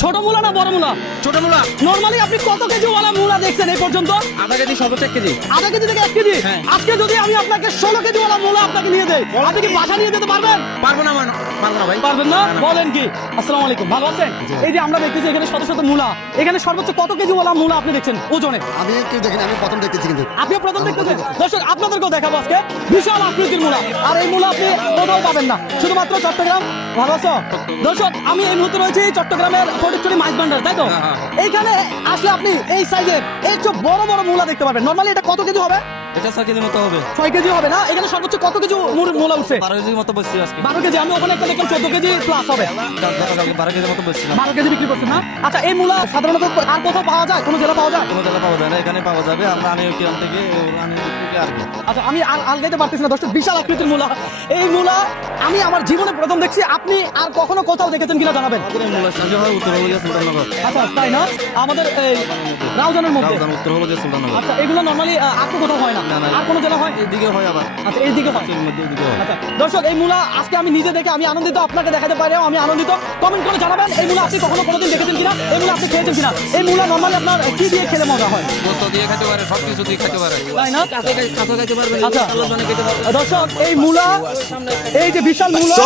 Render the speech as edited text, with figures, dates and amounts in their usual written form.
ছোট মূলা না বড় মূলা? ছোট মূলা। নরমালি আপনি কত কেজি ওয়ালা মূলা দেখছেন এই পর্যন্ত? আধা কেজি, সর্বোচ্চ 1 কেজি। আধা কেজি থেকে 1 কেজি? হ্যাঁ। আজকে যদি আমি আপনাকে 16 কেজি ওয়ালা মূলা আপনাকে নিয়ে দেই, আপনি কি বাসা নিয়ে যেতে পারবেন? পারবো না ভাই। পারবেন না? বলেন কি? আসসালামু আলাইকুম, ভালো আছেন? এই যে আমরা দেখতেছি এখানে শত শত মূলা, এখানে সর্বোচ্চ কত কেজি ওয়ালা মূলা আপনি দেখছেন ওজনে? আমি একটু দেখিনি, আমি প্রথম দেখতেছি কিন্তু। আপনিও প্রথম দেখতেছেন? দর্শক আপনাদেরকেও দেখাবো আজকে বিশাল আকৃতির মূলা, আর এই মূলা আপনি কোথাও পাবেন না, শুধুমাত্র চট্টগ্রাম। ভালো আছো? দর্শক আমি এই মুহূর্তে রয়েছি চট্টগ্রামের ফটিকছড়ি মাছ ভান্ডার, তাই তো? এইখানে আসলে আপনি এই সাইজের এই যে বড় বড় মূলা দেখতে পাবেন। নরমালি এটা কত কেজি হবে? এটা 6 কেজির মতো হবে। 6 কেজি হবে না? এখানে সর্বোচ্চ কত কেজি মূলা উঠছে? 12 কেজির মতো বসছি আজকে। 12 কেজি। আমি ওখানে একটা দেখলাম 14 কেজি প্লাস হবে। 12 কেজির মতো বসছি না। 12 কেজি বিক্রি করছেন না? আচ্ছা, এই মূলা সাধারণত আর কোথাও পাওয়া যায়? কোনো জেলা পাওয়া যায়? কোনো জায়গায় পাওয়া যায় না, এখানে পাওয়া যাবে। আমরা আনি ওখান থেকে আসবো। আচ্ছা, আমি আলগাইতে পারতেছি না দর্শক, বিশাল আকৃতির মূলা। এই মূলা আমি আমার জীবনে প্রথম দেখছি। আপনি আর কখনো কোথাও দেখেছেন কিনা জানাবেন? আমাদের মূলা সাজা হয় উত্তর হলদিয়া সুলতাননগর। আচ্ছা, তাই না? আমাদের এই রাউজানের মধ্যে। রাউজান উত্তর হলদিয়া সুলতাননগর। আচ্ছা, এগুলো নরমালি আর তো কোথাও হয় না? না, না। আর কোনো জেলা হয়? এদিকে হয় আবার। আচ্ছা, এইদিকে হয়। এর মধ্যে এদিকে হয়। আচ্ছা, দর্শক এই মূলা আজকে আমি নিজে দেখে আমি আনন্দিত, আপনাকে দেখাতে পারেও আমি আনন্দিত। কমেন্ট করে জানাবেন এই মূলা আপনি কোনোদিন দেখেছেন কিনা, এই মূলা আপনি খেয়েছেন কিনা। এই মূলা নরমালি আপনার কি দিয়ে খেলে মজা হয়? গোস্ত দিয়ে খেতে পারে, সবকিছু দিয়ে খেতে পারে। তাই না? কাঁচা খাইতে পারবে, আচ্ছা। আলুর জন্য খেতে পারবে। দর্শক এই মূলা, এই যে বিশাল মূলা